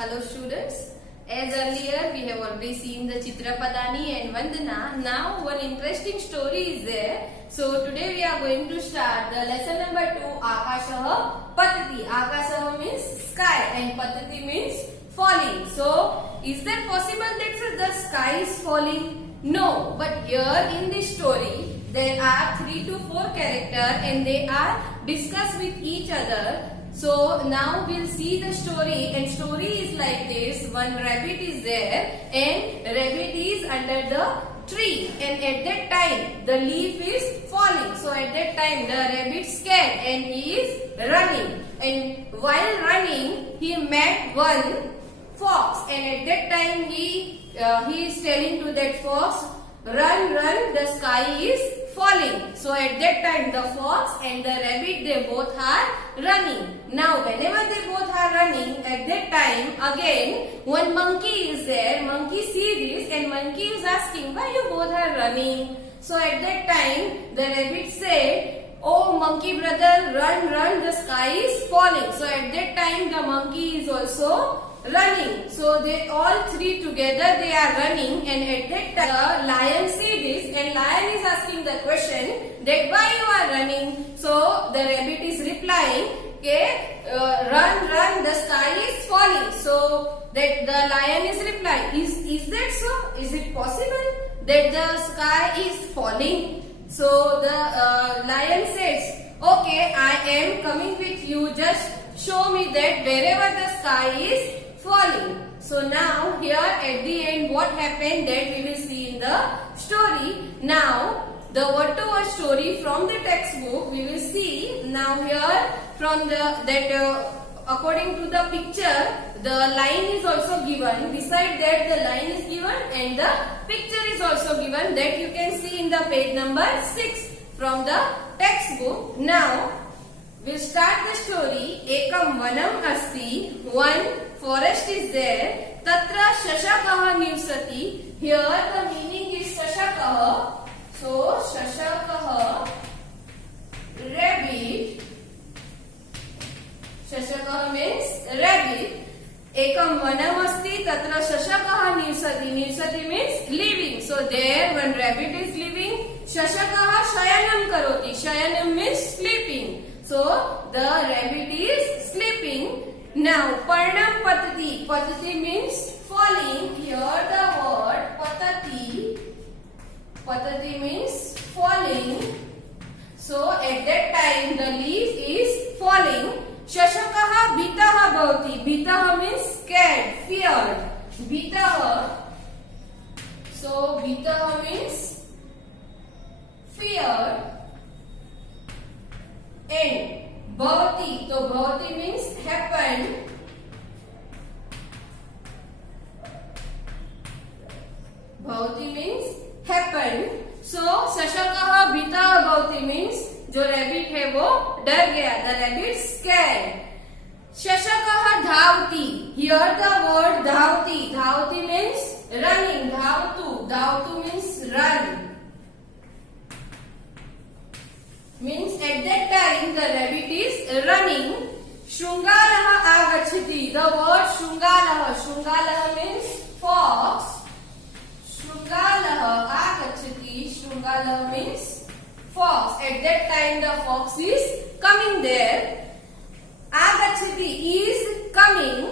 Hello students. As earlier we have already seen the Chitrapadani and Vandana. Now one interesting story is there. So today we are going to start the lesson number 2, Akashah Patati. Akashah means sky and Patati means falling. So is that possible that the sky is falling? No, but here in this story there are 3 to 4 characters and they are discussed with each other. So now we'll see the story, and story is like this. One rabbit is there and rabbit is under the tree, and at that time the leaf is falling. So at that time the rabbit scared and he is running, and while running he met one fox, and at that time he is telling to that fox, run, run, the sky is falling. So at that time the fox and the rabbit, they both are running. Now whenever they both are running, at that time again one monkey is there. Monkey see this and monkey is asking, why you both are running? So at that time the rabbit say, oh monkey brother, run, run, the sky is falling. So at that time the monkey is also running. So they all three together they are running, and at that time the lion see this and lion is asking the question that why you are running. So the rabbit is replying, okay, run, run, the sky is falling. So that the lion is replying, is that so? Is it possible that the sky is falling? So the lion says, okay, I am coming with you, just show me that wherever the sky is falling. So now here at the end what happened, that we will see in the story. Now the word to word story from the textbook we will see. Now here from the according to the picture, the line is also given. Beside that the line is given and the picture is also given, that you can see in the page number 6 from the textbook. Now we'll start the story. Ekam vanam asti, one forest is there. Tatra shashakah nivsati. Here the meaning is shashakah. So shashakah, rabbit. Shashakah means rabbit. Ekam vanam asti, tatra shashakah nivsati. Nivsati means living. So there one rabbit is living. Shashakah shayanam karoti. Shayanam means sleeping. So the rabbit is sleeping. Now parnam patati. Patati means falling. Here the word patati. Patati means falling. So at that time the leaf is falling. Shashakaha bitaha bhavati. Bitaha means scared, feared. Bitaha. So bitaha means feared. And bhavati. So bhavati means happened. Bhavati means happened. So shashakaha bitaha bhavati means जो rabbit है वो डर गया. The rabbit scared. शशकः धावति. Here the word धावति. धावति means running. धावतु. धावतु means run. Means at that time the rabbit is running. Shrungalah agachati. The word shrungalah. Shrungalah means fox. Shrungalah agachati. Shrungalah means fox. At that time the fox is coming there. Agachati is coming.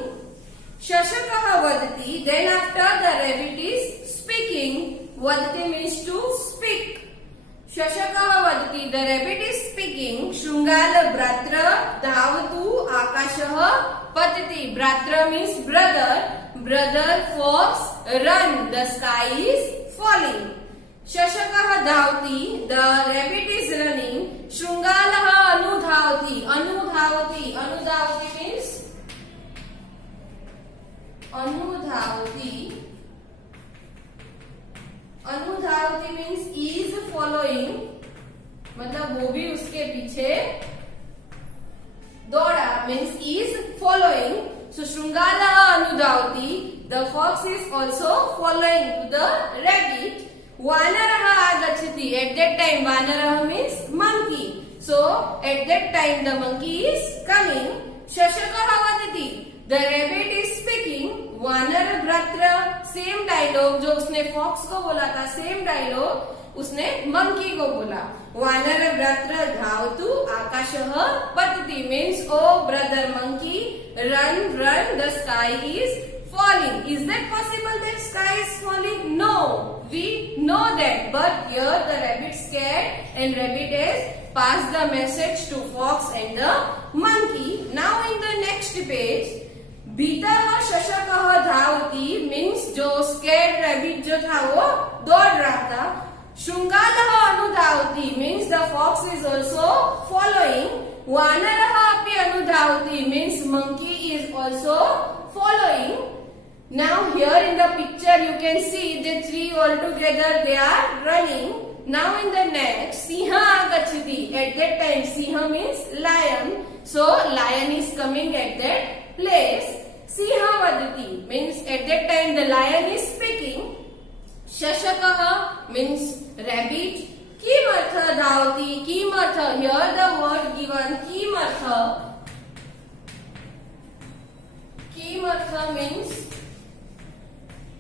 Shashakah vadati. Then after the rabbit is speaking. Vadati means to speak. Shashakah vadati. The rabbit is speaking. Shrungala bratra dhavatu akashah patati. Bratra means brother. Brother fox run. The sky is falling. Shashakah dhavati. The rabbit is running. Shrungalah anudhavati. Anudhavati. Anudhavati means anudhavati. Anudhavati means is following. मतलब वो भी उसके पीछे दौड़ा. Means is following. So Shrungalah anudhavati. The fox is also following the rabbit. Vanaraha agachati. At that time Vanaraha means monkey. So at that time the monkey is coming. Shashakah vadati. The rabbit is speaking. वानर भ्रात्र, same dialogue जो उसने fox को बोला था, same dialogue उसने monkey को बोला. वानर भ्रात्र धावतु आकाशः पतति means oh brother monkey, run run, the sky is falling. Is that possible that sky is falling? No, we know that, but here the rabbit scared and rabbit has passed the message to fox and the monkey. Now in the next page, भीतः शशकः धावति means जो scared rabbit जो था वो दौड़ रहा था. शृंगालः अनुधावति means the fox is also following. वानरः अपि अनुधावति means monkey is also following. Now here in the picture you can see the three all together they are running. Now in the next, Siha agachati. At that time, Siha means lion. So lion is coming at that place. Siha vadati means at that time the lion is speaking. Shashakaha means rabbit. Kimartha dhavati. Kimartha, here the word given kimartha. Kimartha means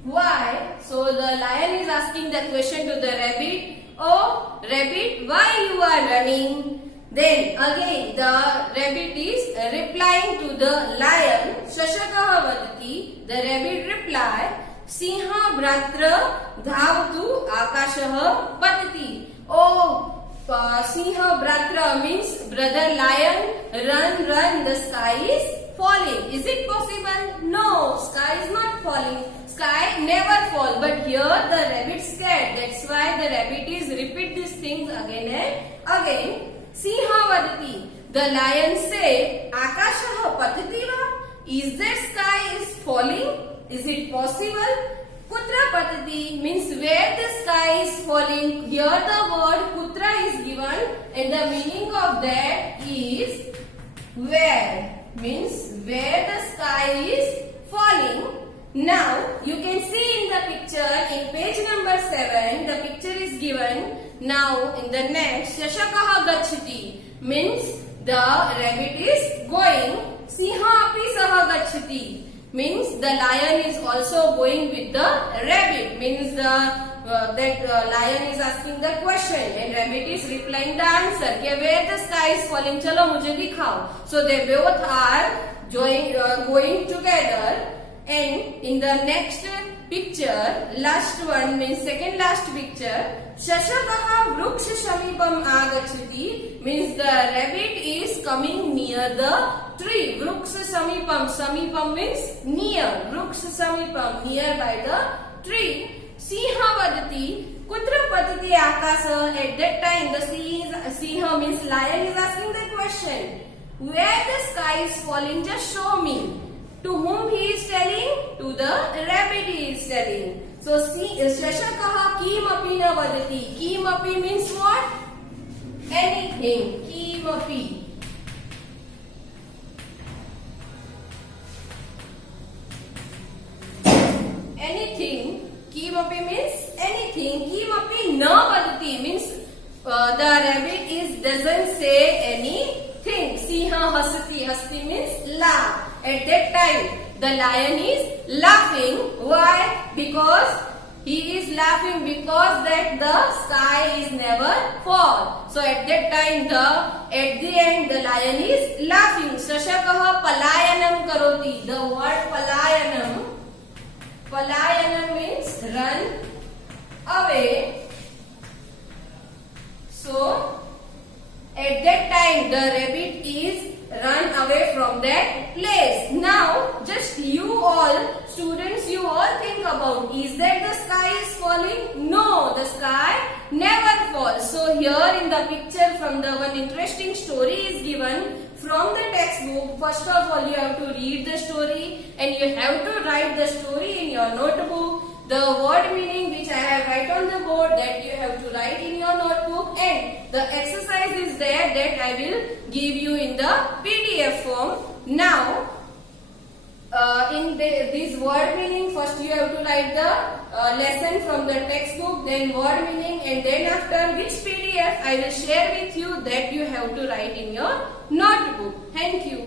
why. So the lion is asking the question to the rabbit. Oh rabbit, why you are running? Then again the rabbit is replying to the lion. Shashakaha vadati. The rabbit replied, Siha bhratra dhavatu akashah patati. Oh Siha bhratra means brother lion, run run, the sky is falling. Is it possible? No, sky is not falling. Sky never fall, but here the rabbit scared. That's why the rabbit is repeat these things again and again. Siha vadati. The lion said, Akashah patati va? Is that sky is falling? Is it possible? Kutra patati means where the sky is falling. Here the word kutra is given and the meaning of that is where. Means where the sky is falling. Now you can see in the picture in page number 7 the picture is given. Now in the next, Shashakaha gachati means the rabbit is going. Siha api saha gachati means the lion is also going with the rabbit. Means that lion is asking the question and rabbit is replying the answer. Where the sky is falling? Chalo mujhe dikhao. So they both are going together. And in the next picture, last one means second last picture, Shashakaha vruksha samipam agachati means the rabbit is coming near the tree. Vruksha samipam, samipam means near. Vruksha samipam, near by the tree. Siha vadati, kutra patati akasa. At that time the Siha means lion is asking the question, where the sky is falling, just show me. To whom he is telling? To the rabbit he is telling. So Shashakaha kimapi na vadati. Kimapi means what? Anything. Kimapi. Anything. Kimapi means anything. Kimapi na vadati means the rabbit doesn't say anything. Siha hasati. Hasati means laugh. At that time, the lion is laughing. Why? Because he is laughing because that the sky is never fall. So at that time, at the end, the lion is laughing. Shashakaha palayanam karoti. The word palayanam means run away. So at that time, the rabbit is run away from that place. Now, just you all, students, you all think about, is that the sky is falling? No, the sky never falls. So here in the picture from the one interesting story is given from the textbook. First of all, you have to read the story and you have to write the story in your notebook. The word meaning which I have write on the board that you have to write in your notebook, and the exercise is there that I will give you in the PDF form. Now, in this word meaning, first you have to write the lesson from the textbook, then word meaning, and then after which PDF I will share with you that you have to write in your notebook. Thank you.